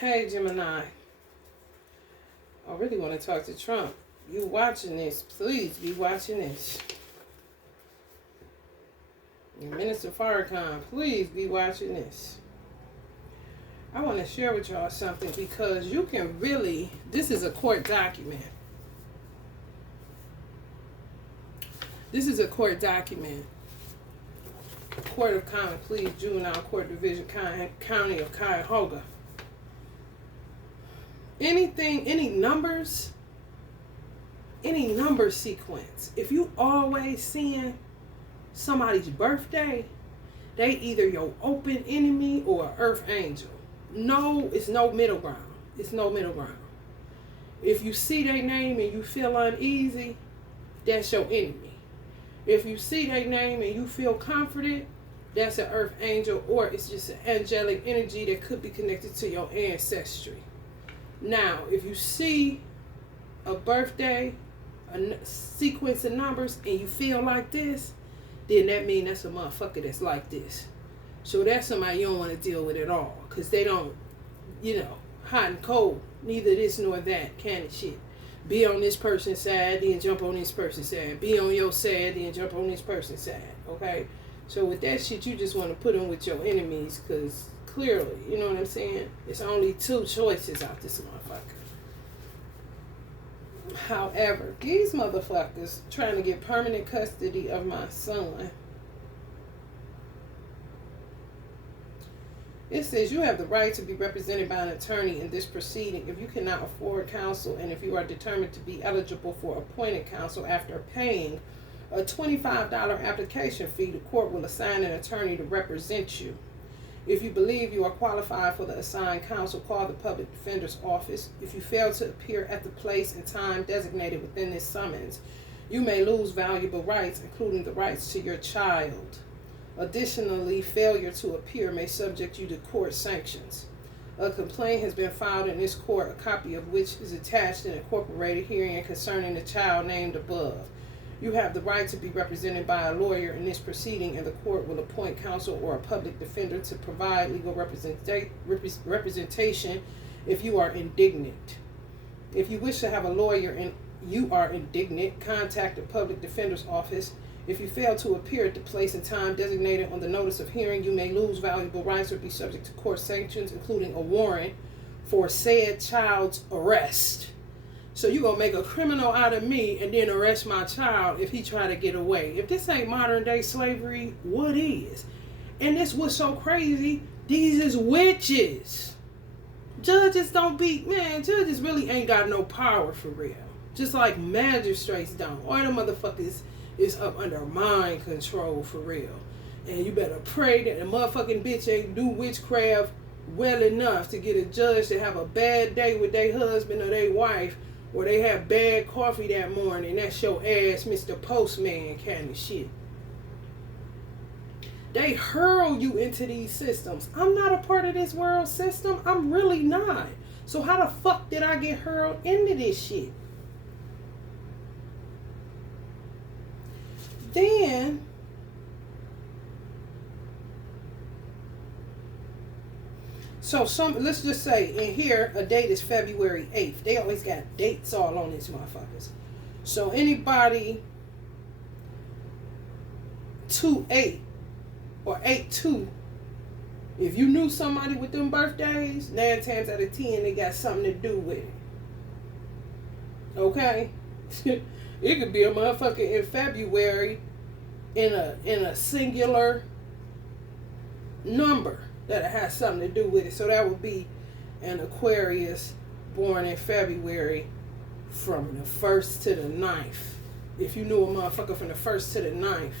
Hey, Gemini. I really want to talk to Trump. You watching this, please be watching this. Minister Farrakhan, please be watching this. I want to share with y'all something because you can really, this is a court document. This is a court document. Court of Common Pleas, Juvenile Court Division, County of Cuyahoga. Anything, any number sequence. If you always seeing somebody's birthday, they either your open enemy or an earth angel. No, it's no middle ground. It's no middle ground. If you see their name and you feel uneasy, that's your enemy. If you see their name and you feel comforted, that's an earth angel, or it's just an angelic energy that could be connected to your ancestry. Now, if you see a birthday, a sequence of numbers, and you feel like this, then that means that's a motherfucker that's like this. So that's somebody you don't want to deal with at all. Because they don't, hot and cold, neither this nor that kind of shit. Be on this person's side, then jump on this person's side. Be on your side, then jump on this person's side. Okay? So with that shit, you just want to put them with your enemies, because clearly, you know what I'm saying? It's only two choices out this motherfucker. However, these motherfuckers trying to get permanent custody of my son. It says you have the right to be represented by an attorney in this proceeding if you cannot afford counsel and if you are determined to be eligible for appointed counsel after paying a $25 application fee. The court will assign an attorney to represent you. If you believe you are qualified for the assigned counsel, call the public defender's office. If you fail to appear at the place and time designated within this summons, you may lose valuable rights, including the rights to your child. Additionally, failure to appear may subject you to court sanctions. A complaint has been filed in this court, a copy of which is attached and incorporated herein concerning the child named above. You have the right to be represented by a lawyer in this proceeding, and the court will appoint counsel or a public defender to provide legal representation if you are indignant. If you wish to have a lawyer and you are indignant, contact the public defender's office. If you fail to appear at the place and time designated on the notice of hearing, you may lose valuable rights or be subject to court sanctions, including a warrant for said child's arrest. So you gonna make a criminal out of me and then arrest my child if he try to get away. If this ain't modern day slavery, what is? And this was so crazy. These is witches. Judges judges really ain't got no power for real. Just like magistrates don't. All them motherfuckers is up under mind control for real. And you better pray that the motherfucking bitch ain't do witchcraft well enough to get a judge to have a bad day with their husband or their wife, or they have bad coffee that morning. That's your ass, Mr. Postman kind of shit. They hurl you into these systems. I'm not a part of this world system. I'm really not. So how the fuck did I get hurled into this shit? Then, let's just say in here a date is February 8th. They always got dates all on these motherfuckers. So anybody 2/8 or 8/2, if you knew somebody with them birthdays, 9 times out of 10 they got something to do with it. Okay? It could be a motherfucker in February in a singular number that has something to do with it. So that would be an Aquarius born in February from the 1st to the 9th. If you knew a motherfucker from the 1st to the 9th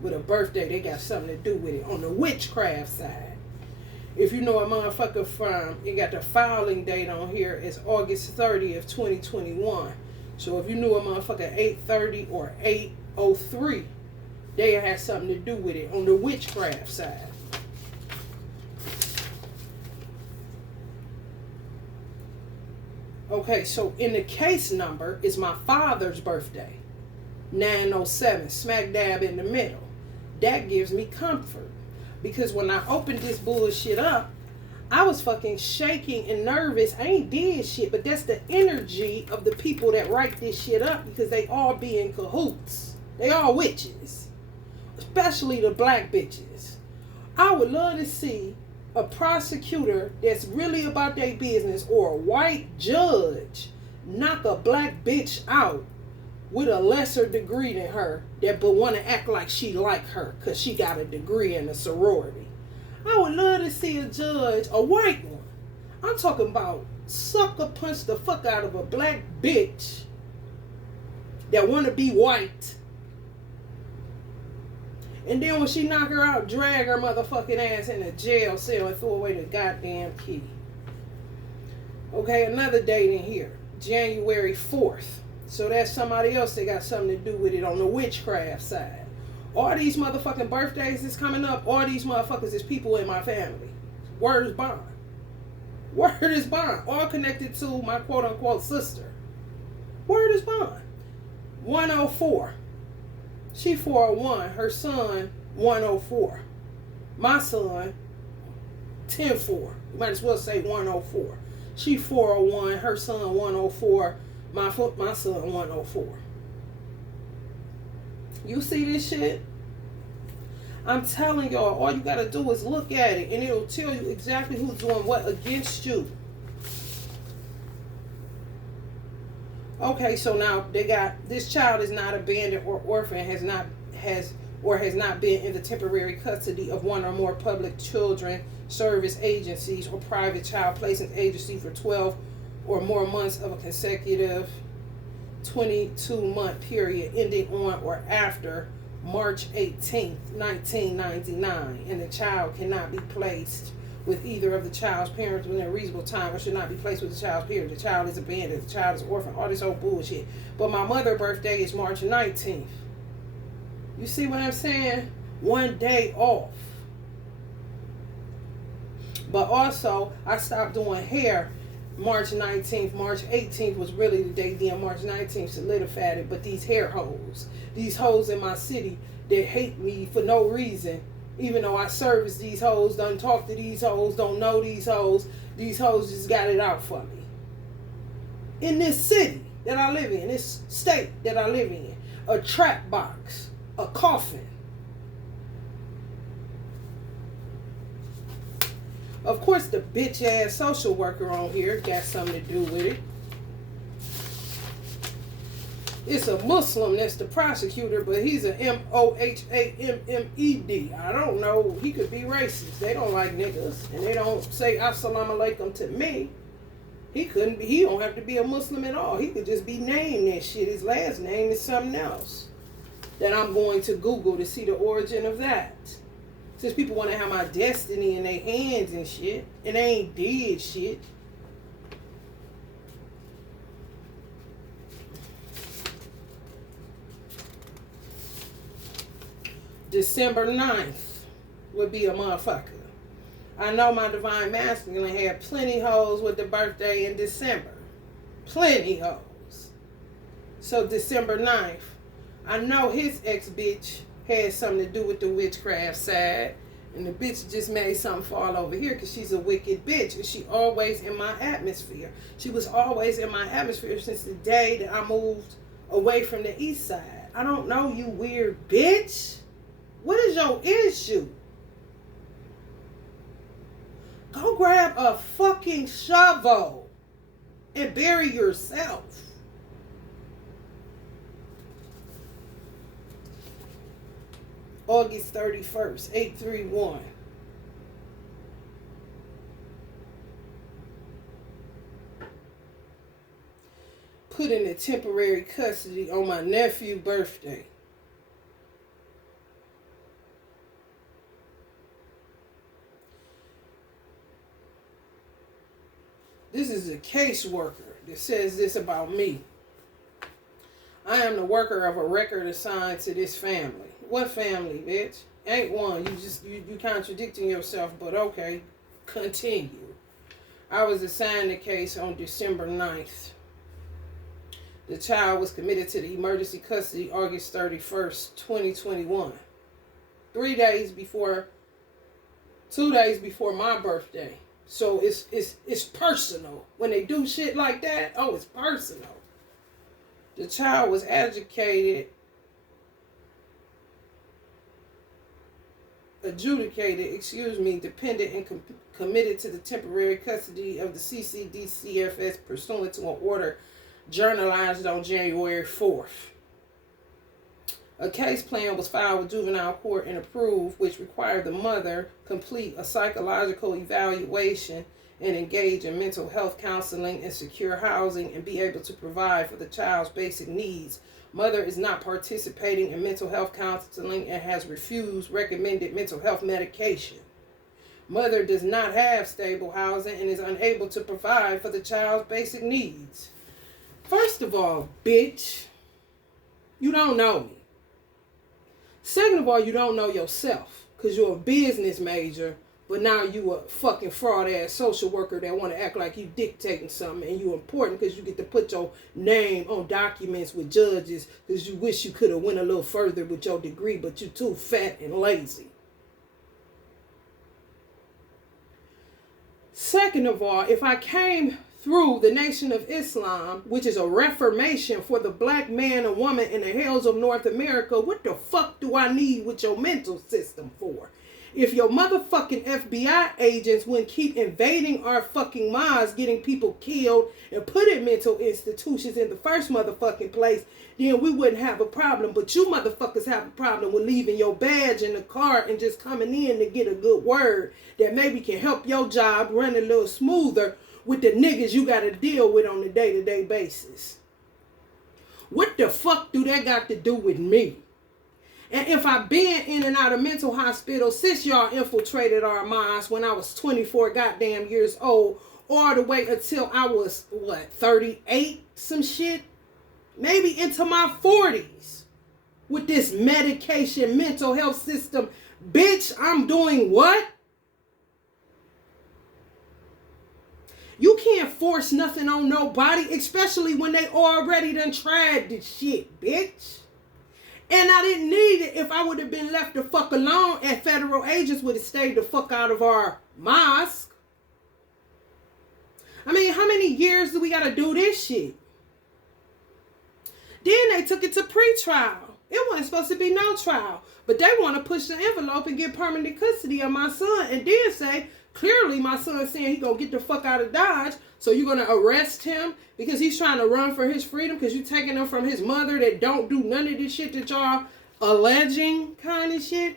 with a birthday, they got something to do with it on the witchcraft side. If you know a motherfucker from, you got the filing date on here, it's August 30th, 2021. So if you knew a motherfucker 8/30 or 8/03, they have something to do with it on the witchcraft side. Okay, so in the case number is my father's birthday, 9/07, smack dab in the middle. That gives me comfort, because when I opened this bullshit up, I was fucking shaking and nervous. I ain't did shit, but that's the energy of the people that write this shit up because they all be in cahoots. They all witches. Especially the black bitches. I would love to see a prosecutor that's really about their business or a white judge knock a black bitch out with a lesser degree than her that but want to act like she like her because she got a degree in a sorority. I would love to see a judge, a white one. I'm talking about sucker punch the fuck out of a black bitch that want to be white. And then when she knock her out, drag her motherfucking ass in a jail cell and throw away the goddamn key. Okay, another date in here. January 4th. So that's somebody else that got something to do with it on the witchcraft side. All these motherfucking birthdays is coming up. All these motherfuckers is people in my family. Word is bond. Word is bond. All connected to my quote unquote sister. Word is bond. 104. She 401. Her son 104. My son 10-4. You might as well say 104. She 401. Her son 104. My son 104. You see this shit? I'm telling y'all, all you gotta do is look at it and it'll tell you exactly who's doing what against you. Okay, so now they got this child is not abandoned or orphan, has not been in the temporary custody of one or more public children service agencies or private child placement agency for 12 or more months of a consecutive 22-month period ending on or after March 18th, 1999, and the child cannot be placed with either of the child's parents within a reasonable time or should not be placed with the child's parents. The child is abandoned, the child is orphan, all this old bullshit. But my mother's birthday is March 19th. You see what I'm saying? One day off. But also, I stopped doing hair March 19th. March 18th was really the day then. March 19th solidified it. But these hair hoes, these hoes in my city that hate me for no reason, even though I service these hoes, don't talk to these hoes, don't know these hoes just got it out for me. In this city that I live in, this state that I live in, a trap box, a coffin. Of course, the bitch ass social worker on here got something to do with it. It's a Muslim that's the prosecutor, but he's a Mohammed. I don't know. He could be racist. They don't like niggas, and they don't say assalamu alaikum to me. He couldn't be. He don't have to be a Muslim at all. He could just be named that shit. His last name is something else that I'm going to Google to see the origin of that. Since people want to have my destiny in their hands and shit, and they ain't did shit. December 9th would be a motherfucker. I know my divine masculine had plenty hoes with the birthday in December. Plenty hoes. So December 9th, I know his ex-bitch had something to do with the witchcraft side. And the bitch just made something fall over here because she's a wicked bitch. And she always in my atmosphere. She was always in my atmosphere since the day that I moved away from the east side. I don't know, you weird bitch. What is your issue? Go grab a fucking shovel and bury yourself. August 31st, 831. Put in a temporary custody on my nephew's birthday. This is a caseworker that says this about me. I am the worker of a record assigned to this family. What family, bitch? Ain't one. You contradicting yourself, but okay. Continue. I was assigned the case on December 9th. The child was committed to the emergency custody August 31st, 2021. 2 days before my birthday. So it's personal. When they do shit like that, oh, it's personal. The child was adjudicated, dependent and committed to the temporary custody of the CCDCFS pursuant to an order journalized on January 4th. A case plan was filed with juvenile court and approved, which required the mother complete a psychological evaluation and engage in mental health counseling and secure housing and be able to provide for the child's basic needs. Mother is not participating in mental health counseling and has refused recommended mental health medication. Mother does not have stable housing and is unable to provide for the child's basic needs. First of all, bitch, you don't know me. Second of all, you don't know yourself because you're a business major, but now you a fucking fraud-ass social worker that want to act like you dictating something and you important because you get to put your name on documents with judges because you wish you could have went a little further with your degree, but you too fat and lazy. Second of all, if I came through the Nation of Islam, which is a reformation for the black man and woman in the hells of North America, what the fuck do I need with your mental system for? If your motherfucking FBI agents wouldn't keep invading our fucking mosques, getting people killed and put in mental institutions in the first motherfucking place, then we wouldn't have a problem. But you motherfuckers have a problem with leaving your badge in the car and just coming in to get a good word that maybe can help your job run a little smoother with the niggas you got to deal with on a day-to-day basis. What the fuck do that got to do with me? And if I've been in and out of mental hospitals since y'all infiltrated our minds when I was 24 goddamn years old, all the way until I was, 38, some shit? Maybe into my 40s. With this medication, mental health system. Bitch, I'm doing what? You can't force nothing on nobody, especially when they already done tried this shit, bitch. And I didn't need it if I would have been left the fuck alone and federal agents would have stayed the fuck out of our mosque. I mean, how many years do we got to do this shit? Then they took it to pre-trial. It wasn't supposed to be no trial. But they want to push the envelope and get permanent custody of my son and then say, clearly my son's saying he gonna get the fuck out of Dodge, so you're gonna arrest him because he's trying to run for his freedom because you're taking him from his mother that don't do none of this shit that y'all alleging kind of shit.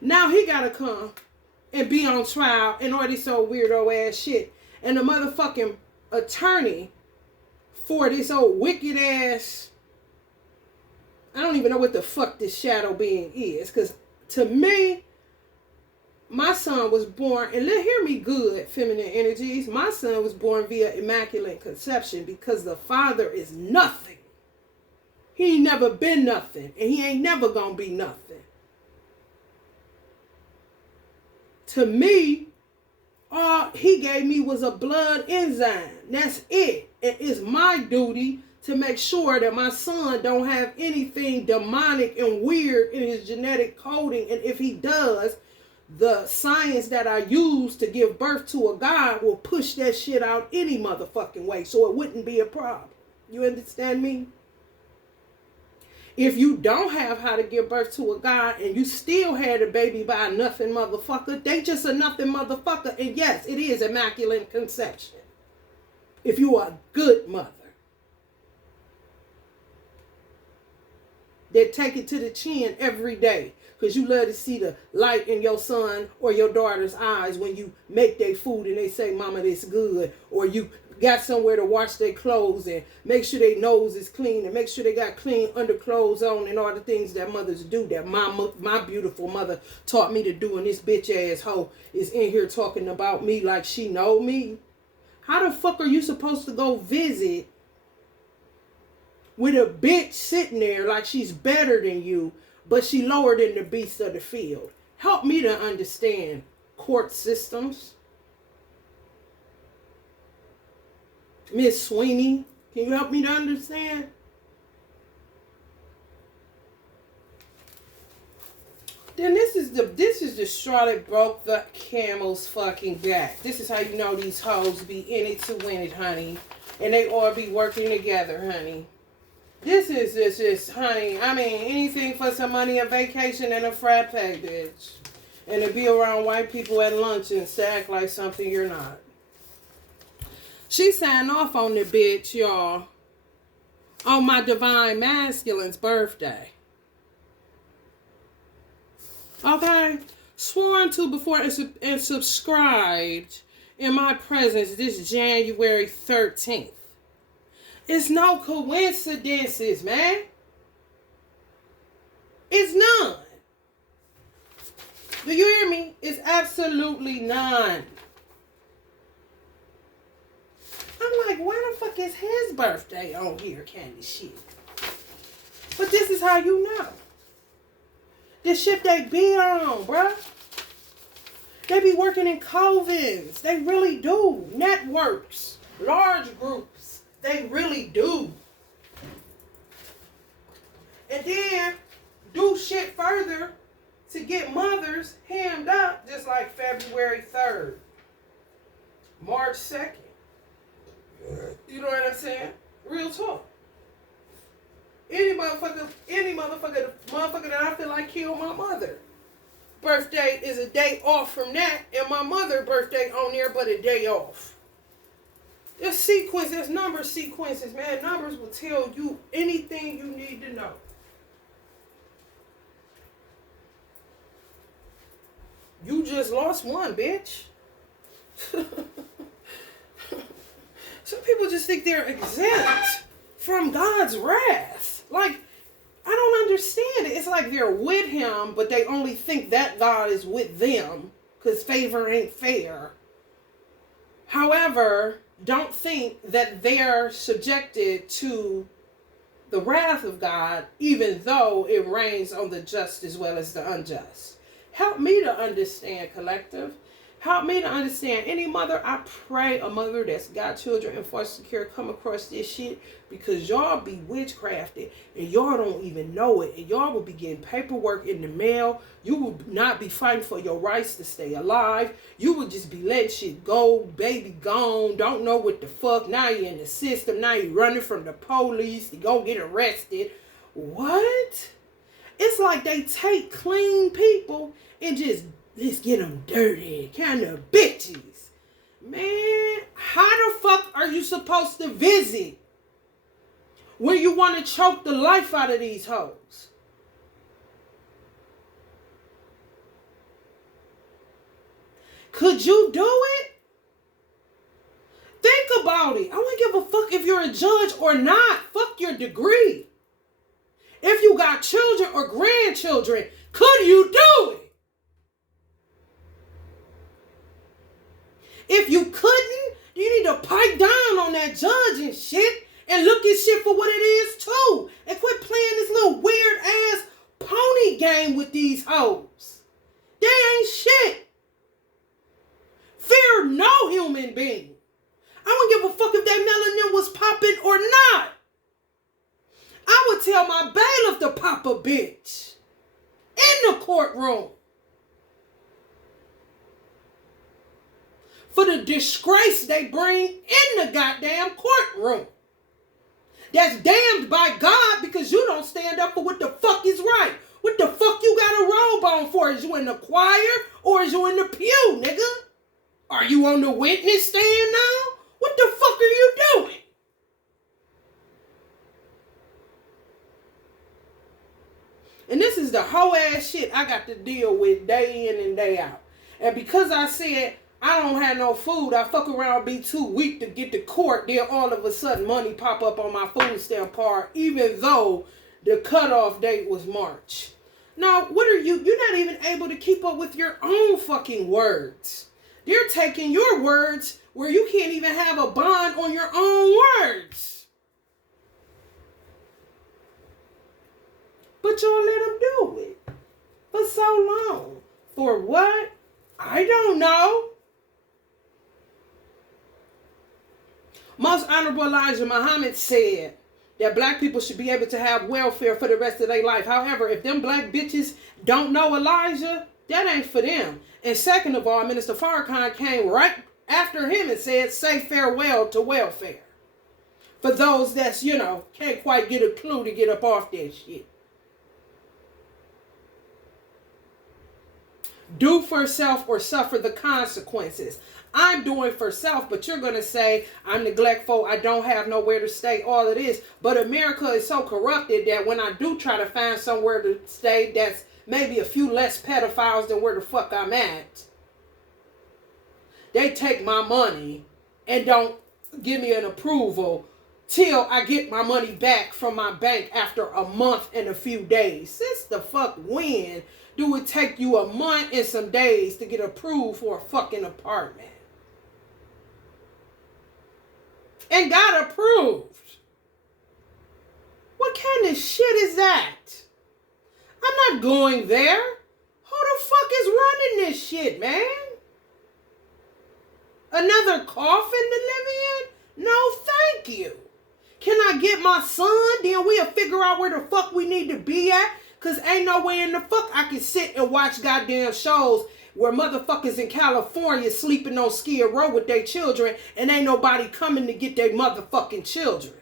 Now he gotta come and be on trial and all this old weirdo ass shit. And the motherfucking attorney for this old wicked ass, I don't even know what the fuck this shadow being is, because to me, my son was born, and hear me good, feminine energies. My son was born via immaculate conception because the father is nothing. He ain't never been nothing, and he ain't never gonna be nothing. To me, all he gave me was a blood enzyme. That's it. And it's my duty to make sure that my son don't have anything demonic and weird in his genetic coding. And if he does, the science that I use to give birth to a God will push that shit out any motherfucking way, so it wouldn't be a problem. You understand me? If you don't have how to give birth to a God and you still had a baby by a nothing motherfucker, they just a nothing motherfucker. And yes, it is immaculate conception. If you are a good mother that take it to the chin every day, because you love to see the light in your son or your daughter's eyes when you make their food and they say, Mama, this good. Or you got somewhere to wash their clothes and make sure their nose is clean and make sure they got clean underclothes on and all the things that mothers do that my beautiful mother taught me to do. And this bitch ass hoe is in here talking about me like she know me. How the fuck are you supposed to go visit with a bitch sitting there like she's better than you, but she lower than the beasts of the field? Help me to understand court systems. Miss Sweeney, can you help me to understand? Then this is the straw that broke the camel's fucking back. This is how you know these hoes be in it to win it, honey. And they all be working together, honey. This is just, honey, I mean, anything for some money, a vacation, and a frappe, bitch. And to be around white people at lunch and to act like something you're not. She signed off on the bitch, y'all, on my divine masculine's birthday. Okay? Sworn to before and subscribed in my presence this January 13th. It's no coincidences, man. It's none. Do you hear me? It's absolutely none. I'm like, why the fuck is his birthday on here, candy shit? But this is how you know. This shit they be on, bruh. They be working in covens. They really do. Networks. Large groups. They really do. And then do shit further to get mothers hemmed up, just like February 3rd. March 2nd. You know what I'm saying? Real talk. Any motherfucker that I feel like killed my mother. Birthday is a day off from that, and my mother's birthday on there, but a day off. There's sequence, there's number sequences, man. Numbers will tell you anything you need to know. You just lost one, bitch. Some people just think they're exempt from God's wrath. Like, I don't understand it. It's like they're with him, but they only think that God is with them because favor ain't fair. However, don't think that they're subjected to the wrath of God, even though it rains on the just as well as the unjust. Help me to understand, collective. Help me to understand. Any mother, I pray a mother that's got children in foster care come across this shit, because y'all be witchcrafted and y'all don't even know it. And y'all will be getting paperwork in the mail. You will not be fighting for your rights to stay alive. You will just be letting shit go, baby gone, don't know what the fuck. Now you're in the system. Now you're running from the police to go get arrested. What? It's like they take clean people and just, let's get them dirty, kind of bitches. Man, how the fuck are you supposed to visit when you want to choke the life out of these hoes? Could you do it? Think about it. I don't give a fuck if you're a judge or not. Fuck your degree. If you got children or grandchildren, could you do it? If you couldn't, you need to pipe down on that judge and shit and look at shit for what it is too. And quit playing this little weird ass pony game with these hoes. They ain't shit. Fear no human being. I don't give a fuck if that melanin was popping or not. I would tell my bailiff to pop a bitch in the courtroom for the disgrace they bring in the goddamn courtroom. That's damned by God because you don't stand up for what the fuck is right. What the fuck you got a robe on for? Is you in the choir or is you in the pew, nigga? Are you on the witness stand now? What the fuck are you doing? And this is the whole ass shit I got to deal with day in and day out. And because I said I don't have no food, I fuck around, be too weak to get to court, then all of a sudden money pop up on my food stamp card, even though the cutoff date was March. Now, what are you? You're not even able to keep up with your own fucking words. They're taking your words where you can't even have a bond on your own words. But y'all let them do it for so long. For what? I don't know. Most Honorable Elijah Muhammad said that black people should be able to have welfare for the rest of their life. However, if them black bitches don't know Elijah, that ain't for them. And second of all, Minister Farrakhan came right after him and said, say farewell to welfare. For those that's, can't quite get a clue to get up off that shit. Do for self or suffer the consequences. I'm doing for self, but you're going to say, I'm neglectful, I don't have nowhere to stay, all of this. But America is so corrupted that when I do try to find somewhere to stay that's maybe a few less pedophiles than where the fuck I'm at, they take my money and don't give me an approval till I get my money back from my bank after a month and a few days. Since the fuck when do it take you a month and some days to get approved for a fucking apartment? And got approved. What kind of shit is that? I'm not going there. Who the fuck is running this shit, man? Another coffin to live in? No, thank you. Can I get my son? Then we'll figure out where the fuck we need to be at. Because ain't no way in the fuck I can sit and watch goddamn shows where motherfuckers in California sleeping on Skid Row with their children and ain't nobody coming to get their motherfucking children.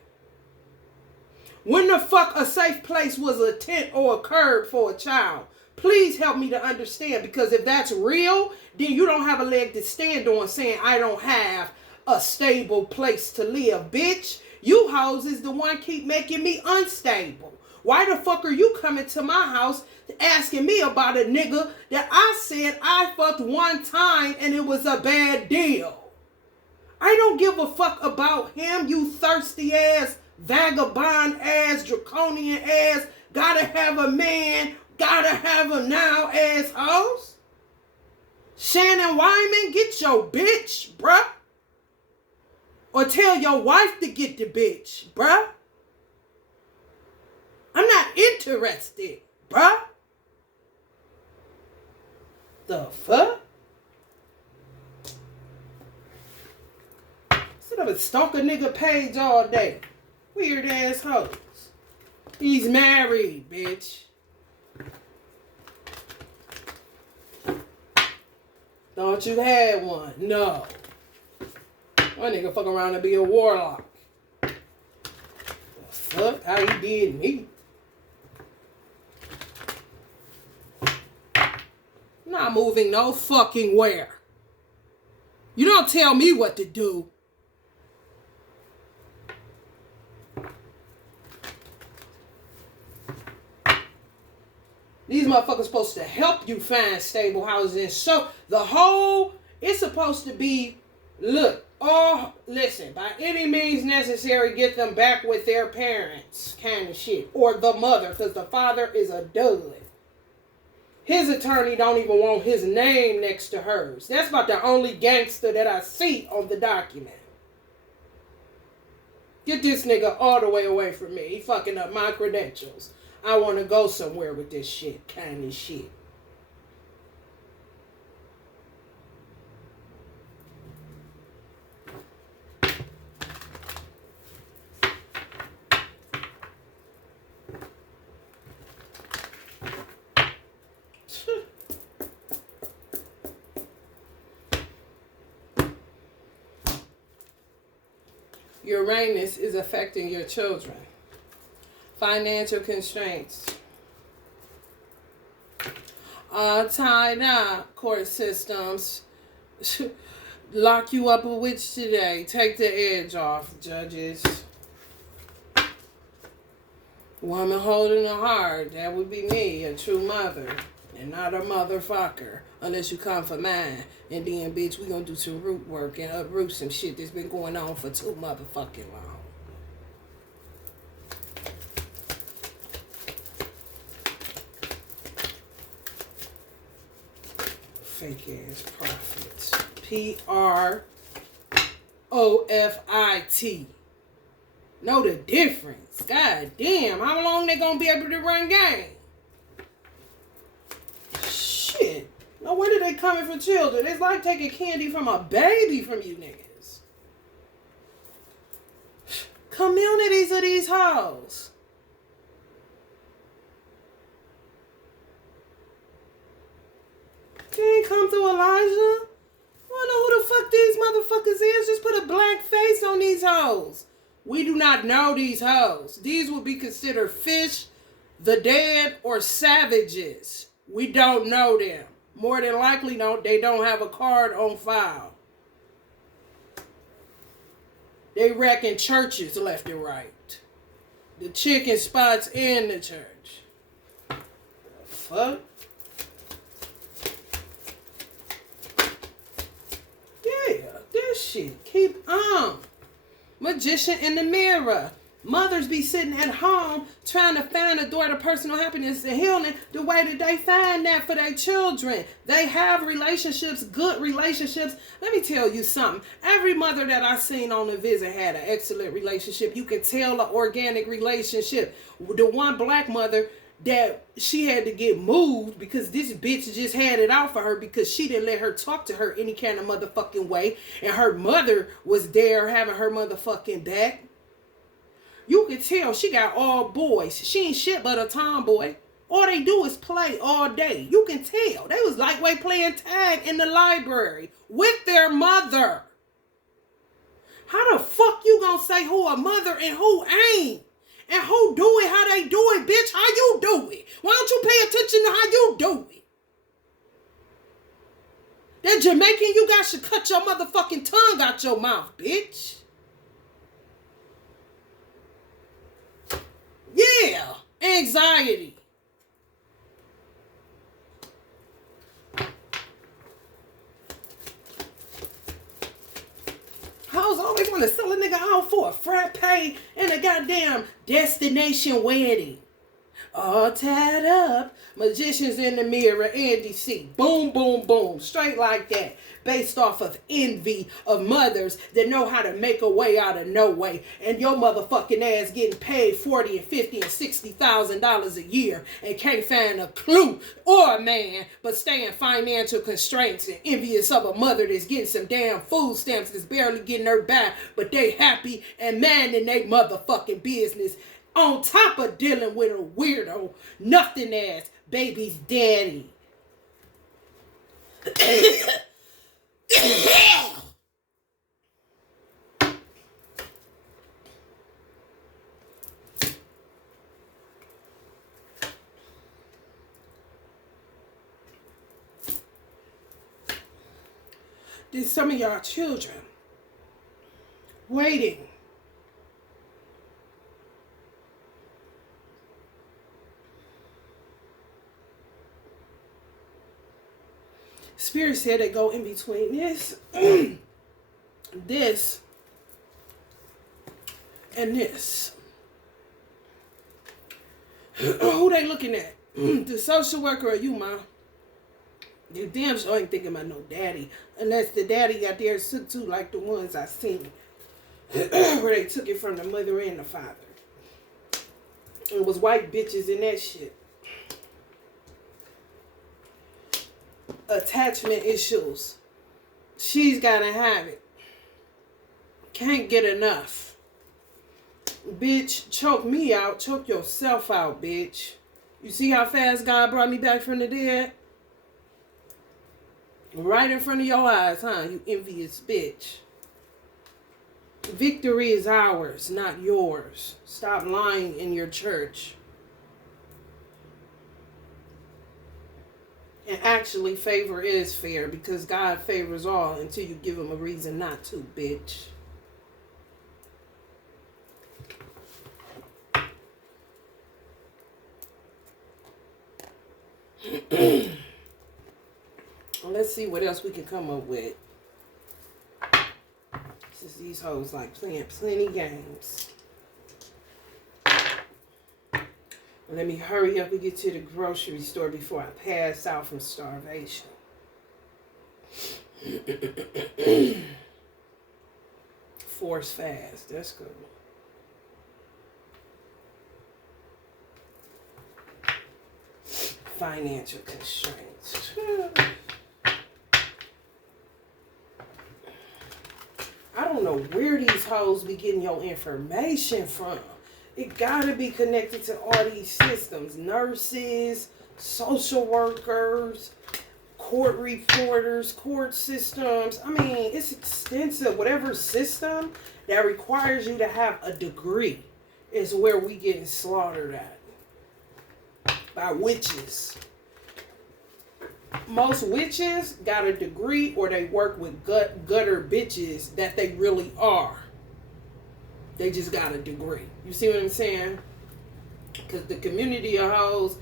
When the fuck a safe place was a tent or a curb for a child? Please help me to understand, because if that's real, then you don't have a leg to stand on saying I don't have a stable place to live. Bitch, you hoes is the one keep making me unstable. Why the fuck are you coming to my house asking me about a nigga that I said I fucked one time and it was a bad deal? I don't give a fuck about him, you thirsty ass, vagabond ass, draconian ass, gotta have a man, gotta have him now ass hoes. Shannon Wyman, get your bitch, bruh. Or tell your wife to get the bitch, bruh. I'm not interested, bruh. The fuck? Sit up and stalk a nigga page all day. Weird ass hoes. He's married, bitch. Thought you had one. No. One nigga fuck around and be a warlock. The fuck? How he did me? Not moving no fucking where. You don't tell me what to do. These motherfuckers supposed to help you find stable housing. So it's supposed to be, look, listen, by any means necessary, get them back with their parents kind of shit. Or the mother, because the father is a dud. His attorney don't even want his name next to hers. That's about the only gangster that I see on the document. Get this nigga all the way away from me. He fucking up my credentials. I want to go somewhere with this shit, kind of shit. Uranus is affecting your children. Financial constraints. Tied up court systems. Lock you up a witch today. Take the edge off, judges. Woman holding a heart. That would be me, a true mother. And not a motherfucker. Unless you come for mine. And then, bitch, we gonna do some root work and uproot some shit that's been going on for too motherfucking long. Fake ass prophets. Profit. Know the difference. God damn, how long they gonna be able to run game? Shit. No wonder they coming for children. It's like taking candy from a baby from you niggas. communities of these hoes. She ain't come through Elijah. I don't know who the fuck these motherfuckers is. Just put a black face on these hoes. We do not know these hoes. These will be considered fish, the dead, or savages. We don't know them. More than likely, they don't have a card on file. They wrecking churches left and right. The chicken spots in the church. The fuck? Yeah, this shit. Keep on. Magician in the mirror. Mothers be sitting at home trying to find a door to personal happiness and healing the way that they find that for their children. They have relationships, good relationships. Let me tell you something. Every mother that I seen on the visit had an excellent relationship. You can tell an organic relationship. The one black mother that she had to get moved because this bitch just had it out for her because she didn't let her talk to her any kind of motherfucking way. And her mother was there having her motherfucking back. You can tell she got all boys. She ain't shit but a tomboy. All they do is play all day. You can tell. They was lightweight playing tag in the library with their mother. How the fuck you gonna say who a mother and who ain't? And who do it how they do it, bitch? How you do it? Why don't you pay attention to how you do it? That Jamaican you got should cut your motherfucking tongue out your mouth, bitch. Yeah, anxiety. Hoes always want to sell a nigga out for a frappe and a goddamn destination wedding. All tied up. Magicians in the mirror, Andy C. Boom, boom, boom. Straight like that. Based off of envy of mothers that know how to make a way out of no way. And your motherfucking ass getting paid $40 and $50 and $60,000 a year and can't find a clue or a man but stay in financial constraints and envious of a mother that's getting some damn food stamps that's barely getting her by, but they happy and minding they motherfucking business. On top of dealing with a weirdo, nothing ass baby's daddy. There's some of y'all children waiting. Spirit said they go in between this, this, and this. Who they looking at? The social worker or you, ma? You damn sure ain't thinking about no daddy. Unless the daddy got theirs took too, like the ones I seen. Where they took it from the mother and the father. It was white bitches in that shit. Attachment issues. She's gotta have it. Can't get enough. Bitch, choke me out. Choke yourself out, bitch. You see how fast God brought me back from the dead? Right in front of your eyes, huh? You envious bitch. Victory is ours, not yours. Stop lying in your church. And actually, favor is fair because God favors all until you give him a reason not to, bitch. Let's see what else we can come up with. Since these hoes like playing plenty games. Let me hurry up and get to the grocery store before I pass out from starvation. Force fast. That's good. Financial constraints. I don't know where these hoes be getting your information from. It gotta be connected to all these systems. Nurses, social workers, court reporters, court systems. I mean, it's extensive. Whatever system that requires you to have a degree is where we getting slaughtered at. By witches. Most witches got a degree or they work with gutter bitches that they really are. They just got a degree. You see what I'm saying? Because the community of hoes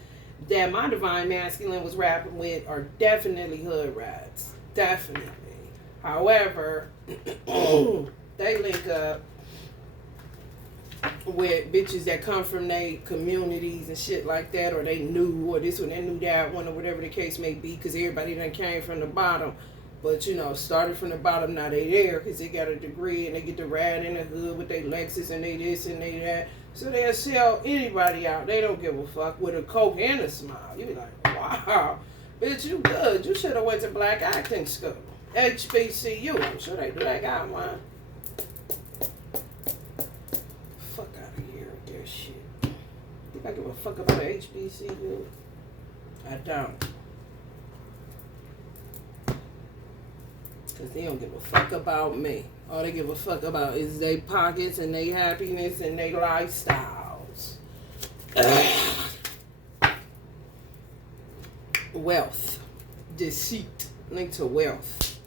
that my divine masculine was rapping with are definitely hood rats. Definitely. However, they link up with bitches that come from their communities and shit like that, or they knew, or this one, they knew that one, or whatever the case may be, because everybody done came from the bottom. But, you know, started from the bottom, now they there, because they got a degree, and they get to ride in the hood with their Lexus, and they this, and they that. So they'll sell anybody out. They don't give a fuck with a coke and a smile. You be like, wow, bitch, you good. You should have went to black acting school. HBCU, I'm sure they do. They got one. Fuck out of here with their shit. Think I give a fuck about an HBCU? I don't. Because they don't give a fuck about me. All they give a fuck about is their pockets and their happiness and their lifestyles. Wealth. Deceit. Linked to wealth.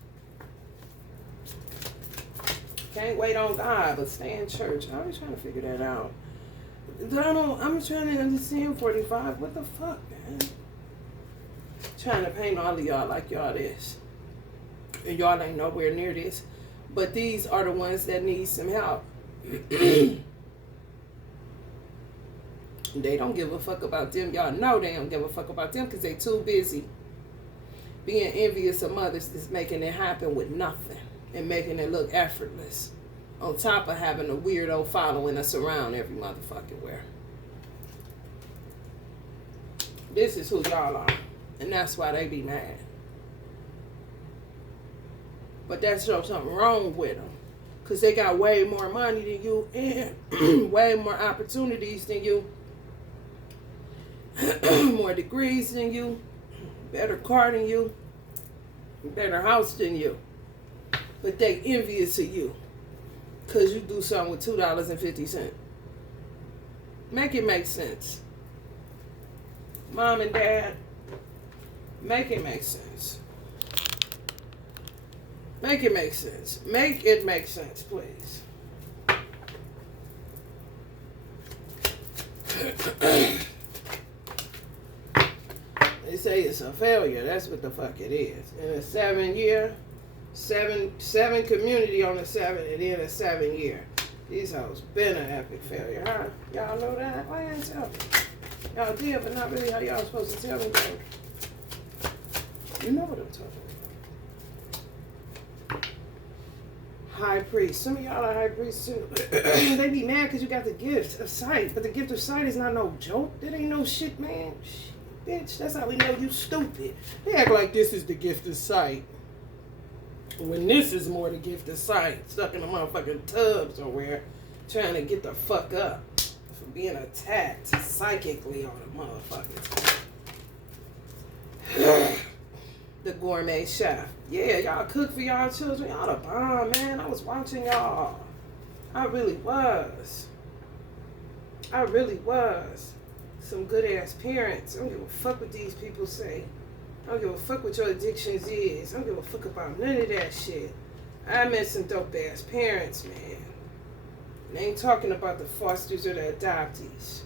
Can't wait on God, but stay in church. I was trying to figure that out. I'm trying to understand 45. What the fuck, man? Trying to paint all of y'all like y'all this. And y'all ain't nowhere near this. But these are the ones that need some help. They don't give a fuck about them. Y'all know they don't give a fuck about them because they too busy being envious of others that's making it happen with nothing and making it look effortless. On top of having a weirdo following us around every motherfucking where. This is who y'all are. And that's why they be mad. But that shows something wrong with them. Because they got way more money than you and way more opportunities than you. More degrees than you. Better car than you. Better house than you. But they envious of you. Because you do something with $2.50. Make it make sense. Mom and Dad, make it make sense. Make it make sense. Make it make sense, please. They say it's a failure. That's what the fuck it is. In a 7 year, seven community on a 7, and then a 7 year. These hoes been an epic failure, huh? Y'all know that? Why ain't tell me? Y'all did, but not really how y'all supposed to tell me though. You know what I'm talking about. High priest. Some of y'all are high priests too. They be mad because you got the gift of sight. But the gift of sight is not no joke. That ain't no shit, man. Shit, bitch, that's how we know you stupid. They act like this is the gift of sight. When this is more the gift of sight. Stuck in the motherfucking tub somewhere. Trying to get the fuck up. For being attacked psychically on the motherfuckers. The gourmet chef. Yeah, y'all cook for y'all children. Y'all the bomb, man. I was watching y'all. I really was. Some good ass parents. I don't give a fuck what these people say. I don't give a fuck what your addictions is. I don't give a fuck about none of that shit. I met some dope ass parents, man. And I ain't talking about the fosters or the adoptees.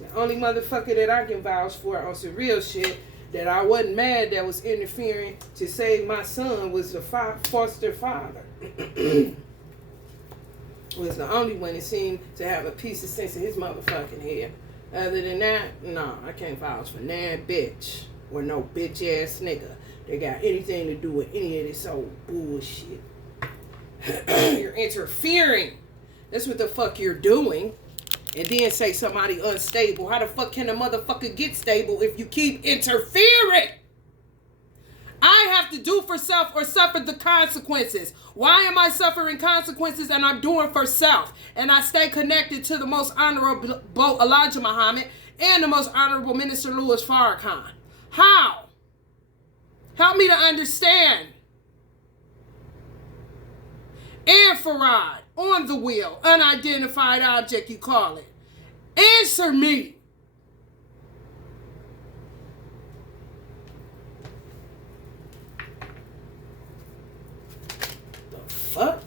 The only motherfucker that I can vouch for on some real shit that I wasn't mad that was interfering to save my son was the foster father. Was the only one that seemed to have a piece of sense in his motherfucking head. Other than that, no, I can't vouch for nan bitch or no bitch ass nigga that got anything to do with any of this old bullshit. You're interfering. That's what the fuck you're doing. And then say somebody unstable. How the fuck can a motherfucker get stable if you keep interfering? I have have to do for self or suffer the consequences. Why am I suffering consequences and I'm doing for self? And I stay connected to the most honorable Elijah Muhammad and the most honorable Minister Louis Farrakhan. How? Help me to understand. And Farad, on the wheel, unidentified object you call it. Answer me. The fuck?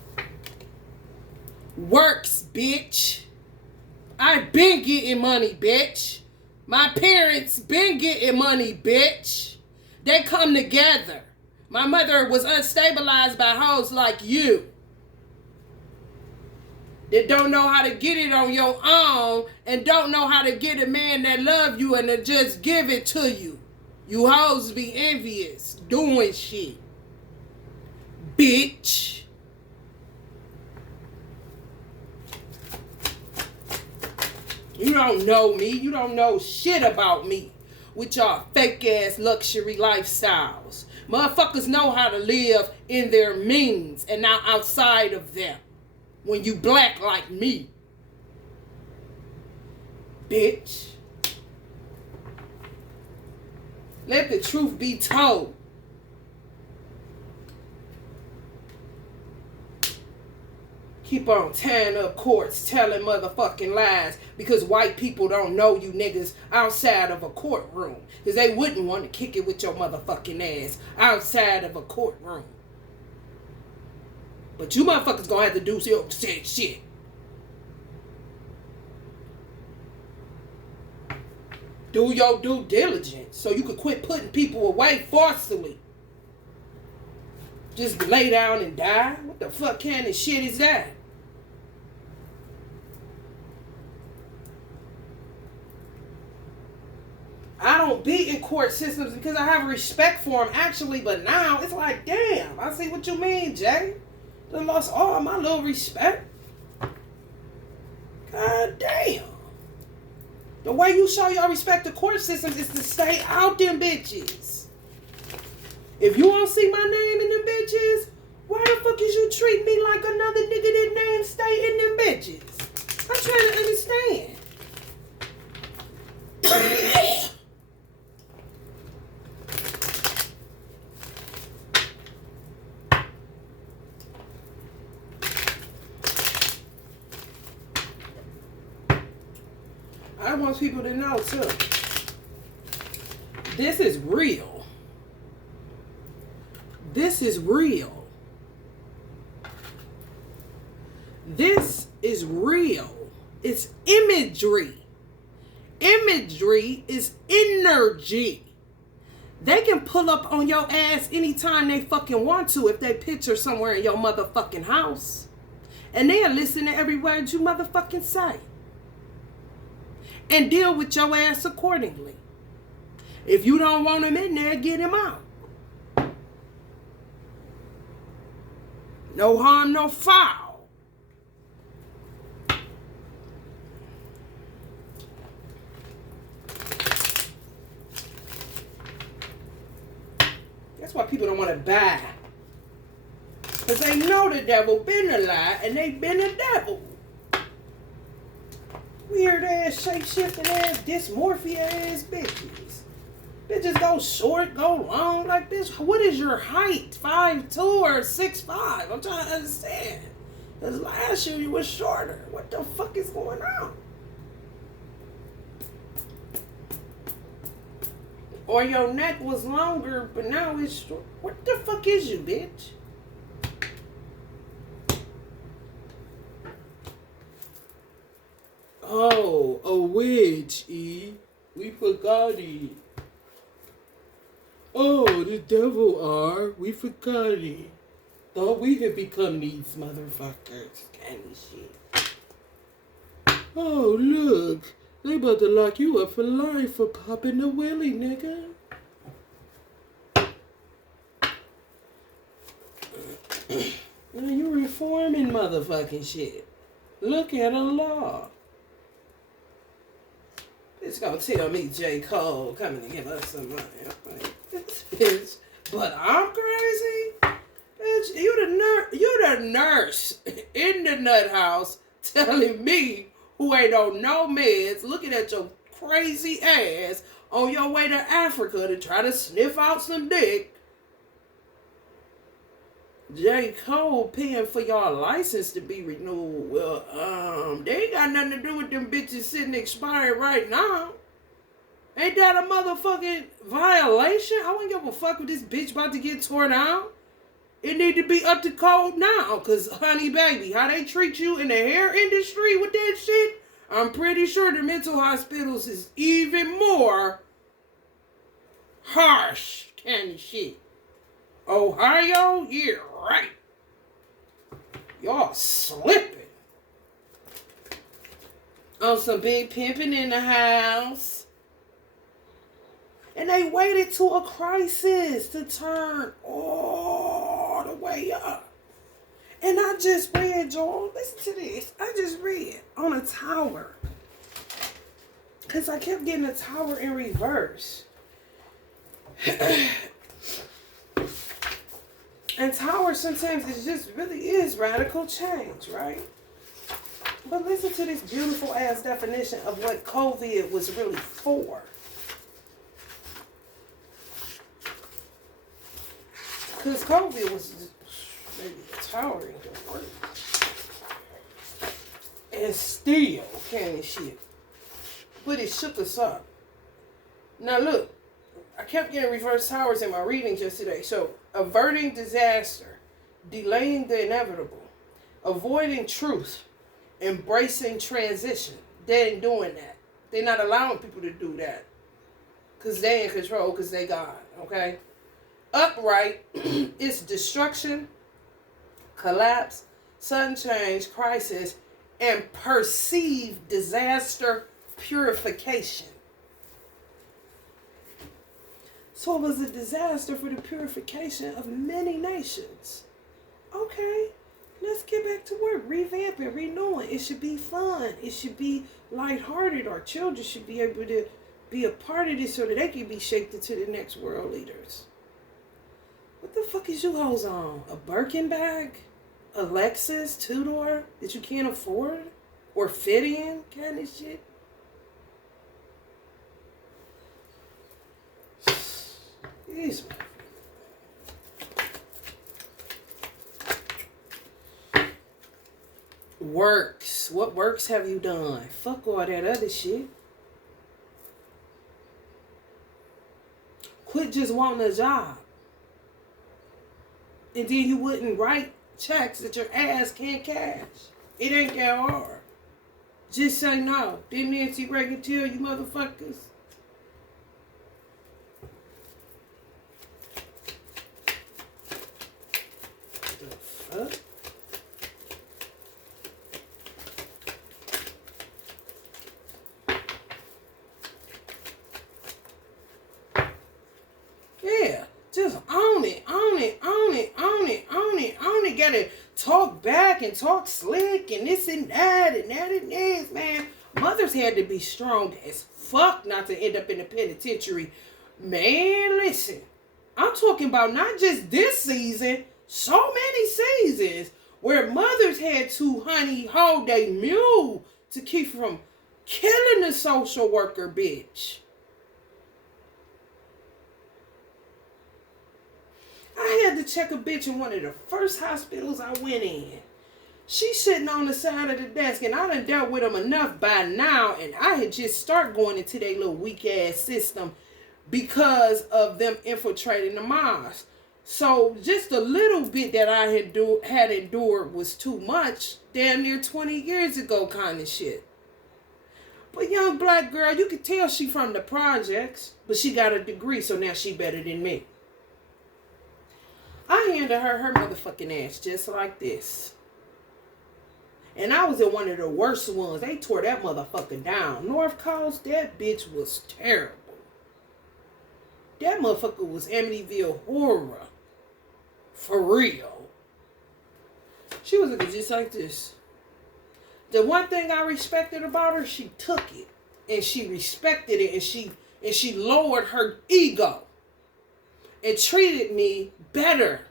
Works, bitch. I been getting money, bitch. My parents been getting money, bitch. They come together. My mother was unstabilized by hoes like you that don't know how to get it on your own and don't know how to get a man that love you and to just give it to you. You hoes be envious, doing shit. Bitch. You don't know me. You don't know shit about me with y'all fake ass luxury lifestyles. Motherfuckers know how to live in their means and not outside of them. When you black like me. Bitch. Let the truth be told. Keep on tearing up courts, telling motherfucking lies because white people don't know you niggas outside of a courtroom. Because they wouldn't want to kick it with your motherfucking ass outside of a courtroom. But you motherfuckers gonna have to do your said shit. Do your due diligence so you can quit putting people away forcefully. Just lay down and die? What the fuck kind of shit is that? I don't be in court systems because I have respect for them actually, but now it's like, damn, I see what you mean, Jay. Done lost all my little respect. God damn. The way you show your respect to court systems is to stay out them bitches. If you don't see my name in them bitches, why the fuck is you treating me like another nigga that name stay in them bitches? I'm trying to understand. I want people to know too. This is real. This is real. This is real. It's imagery. Imagery is energy. They can pull up on your ass anytime they fucking want to if they picture somewhere in your motherfucking house. And they'll listen to every word you motherfucking say. And deal with your ass accordingly. If you don't want him in there, get him out. No harm, no foul. That's why people don't want to buy. Because they know the devil been a lie and they been a devil. Weird ass, shape-shifting ass, dysmorphia ass bitches. Bitches go short, go long like this. What is your height? 5'2" or 6'5"? I'm trying to understand. Because last year you was shorter. What the fuck is going on? Or your neck was longer, but now it's short. What the fuck is you, bitch? Oh, a witch, E. We forgot it. Oh, the devil are. We forgot it. Thought we had become these motherfuckers. Kind of shit. Oh, look. They about to lock you up for life for popping the willy, nigga. Now you reforming motherfucking shit. Look at the law. It's gonna tell me J. Cole coming to give us some money. This bitch But I'm crazy? Bitch, you the nurse in the nut house telling me who ain't on no meds, looking at your crazy ass on your way to Africa to try to sniff out some dick. J. Cole paying for y'all license to be renewed. Well, they ain't got nothing to do with them bitches sitting expired right now. Ain't that a motherfucking violation? I wouldn't give a fuck if this bitch about to get torn out. It need to be up to code now. Because, honey baby, how they treat you in the hair industry with that shit, I'm pretty sure the mental hospitals is even more harsh kind of shit. Ohio? Yeah, right. Y'all slipping. On some big pimping in the house. And they waited to a crisis to turn all the way up. And I just read, y'all, listen to this. I just read on a tower. Because I kept getting the tower in reverse. And tower sometimes it just really is radical change, right? But listen to this beautiful ass definition of what COVID was really for. Because COVID was just, maybe the tower ain't gonna work. And still kind of shit. But it shook us up. Now look, I kept getting reverse towers in my readings yesterday. So, averting disaster, delaying the inevitable, avoiding truth, embracing transition. They ain't doing that. They're not allowing people to do that. Because they in control, because they God, okay? Upright is destruction, collapse, sudden change, crisis, and perceived disaster purification. So it was a disaster for the purification of many nations. Okay, let's get back to work, revamping, renewing. It should be fun. It should be lighthearted. Our children should be able to be a part of this so that they can be shaped into the next world leaders. What the fuck is you hoes on? A Birkin bag? A Lexus two-door that you can't afford? Or fit in kind of shit? These works. What works have you done? Fuck all that other shit. Quit just wanting a job. And then you wouldn't write checks that your ass can't cash. It ain't that hard. Just say no. Didn't Nancy Reagan tell you motherfuckers? The fuck? Yeah. Just own it, own it, own it, own it, own it, own it. Gotta talk back and talk slick and this and that and that and this, man. Mothers had to be strong as fuck not to end up in the penitentiary. Man, listen. I'm talking about not just this season, so many seasons where mothers had to, honey, hold their mule to keep from killing the social worker bitch. I had to check a bitch in one of the first hospitals I went in. She's sitting on the side of the desk, and I done dealt with them enough by now, and I had just started going into their little weak-ass system because of them infiltrating the mosque. So just a little bit that I had endured was too much, damn near 20 years ago kind of shit. But young black girl, you could tell she from the projects, but she got a degree, so now she better than me. I handed her motherfucking ass just like this. And I was in one of the worst ones. They tore that motherfucker down. North Coast, that bitch was terrible. That motherfucker was Amityville horror. For real. She was looking just like this. The one thing I respected about her, she took it. And she respected it. And she lowered her ego. and treated me better.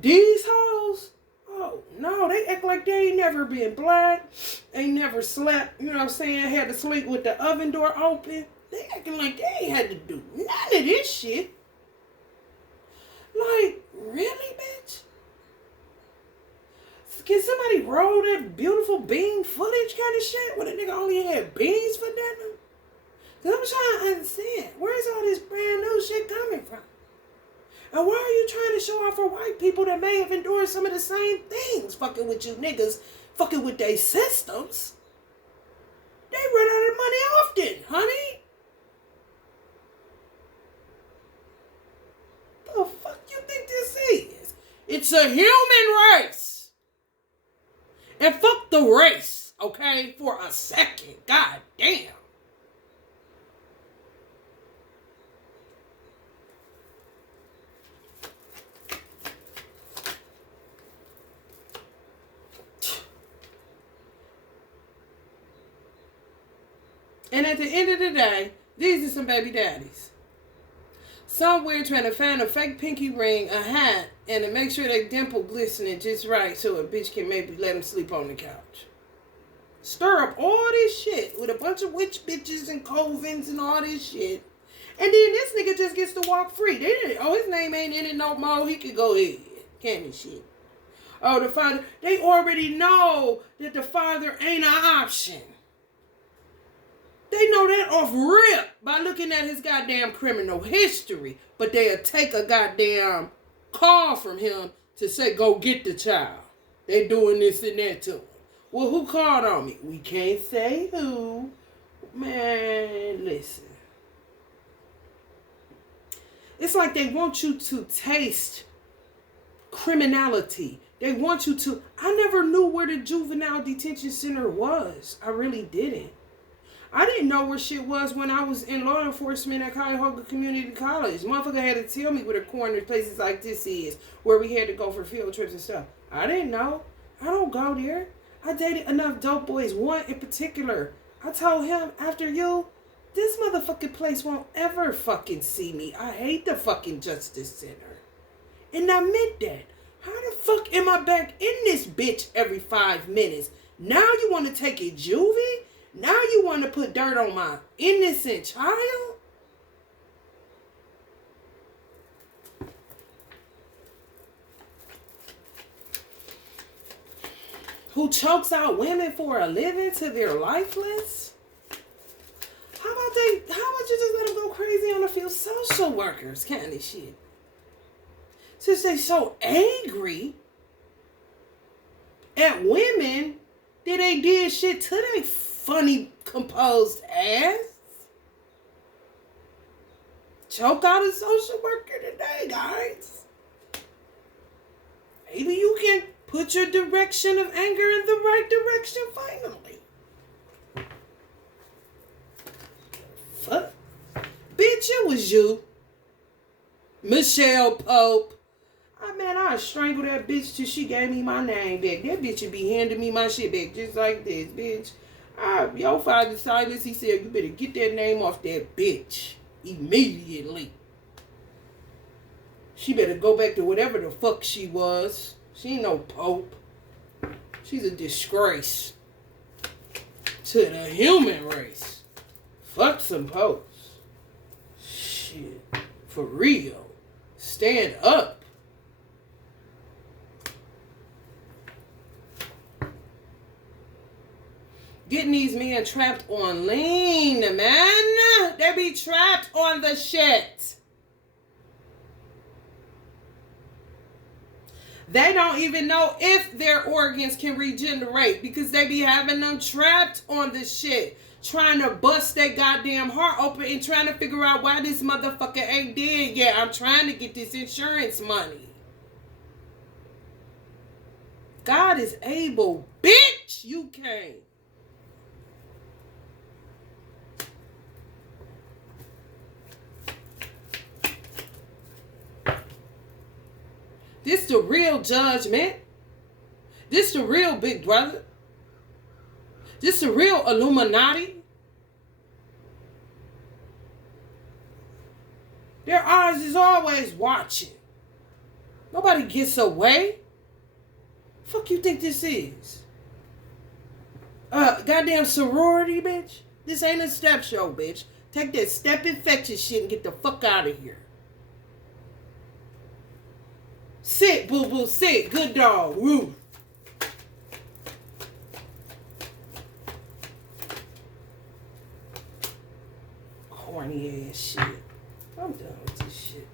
These hoes, oh no, they act like they ain't never been black, ain't never slept, you know what I'm saying, had to sleep with the oven door open. They acting like they ain't had to do none of this shit. Like, really, bitch? Can somebody roll that beautiful bean footage kind of shit when a nigga only had beans for dinner? Cause I'm trying to understand, where's all this brand new shit coming from? And why are you trying to show off for white people that may have endured some of the same things fucking with you niggas, fucking with their systems? They run out of money often, honey. The fuck you think this is? It's a human race. And fuck the race, okay? For a second. God damn. And at the end of the day, these are some baby daddies. Somewhere trying to find a fake pinky ring, a hat, and to make sure they dimple glistening just right so a bitch can maybe let him sleep on the couch. Stir up all this shit with a bunch of witch bitches and covens and all this shit. And then this nigga just gets to walk free. His name ain't in it no more. He could go ahead. Candy shit. Oh, the father. They already know that the father ain't an option. They know that off rip by looking at his goddamn criminal history. But they'll take a goddamn call from him to say, go get the child. They doing this and that to him. Well, who called on me? We can't say who. Man, listen. It's like they want you to taste criminality. They want you to... I never knew where the juvenile detention center was. I really didn't. I didn't know where shit was when I was in law enforcement at Cuyahoga Community College. Motherfucker had to tell me where the corner places like this is, where we had to go for field trips and stuff. I didn't know. I don't go there. I dated enough dope boys, one in particular. I told him, after you, this motherfucking place won't ever fucking see me. I hate the fucking Justice Center. And I meant that. How the fuck am I back in this bitch every 5 minutes? Now you want to take it juvie? Now you want to put dirt on my innocent child? Who chokes out women for a living to their lifeless? How about you just let them go crazy on a few social workers kind of shit? Since they so angry at women that they did shit to their funny, composed ass. Choke out a social worker today, guys. Maybe you can put your direction of anger in the right direction finally. Fuck. Bitch, it was you. Michelle Pope. Man, I strangle that bitch till she gave me my name back. That bitch would be handing me my shit back just like this, bitch. Your father Silas, he said, you better get that name off that bitch immediately. She better go back to whatever the fuck she was. She ain't no pope. She's a disgrace to the human race. Fuck some popes. Shit. For real. Stand up. Getting these men trapped on lean, man. They be trapped on the shit. They don't even know if their organs can regenerate because they be having them trapped on the shit. Trying to bust their goddamn heart open and trying to figure out why this motherfucker ain't dead yet. I'm trying to get this insurance money. God is able. Bitch, you can't. This the real judgment. This the real Big Brother. This the real Illuminati. Their eyes is always watching. Nobody gets away. Fuck you think this is? Goddamn sorority, bitch. This ain't a step show, bitch. Take that step infectious shit and get the fuck out of here. Sit, boo boo, sit. Good dog. Woo. Corny ass shit. I'm done with this shit.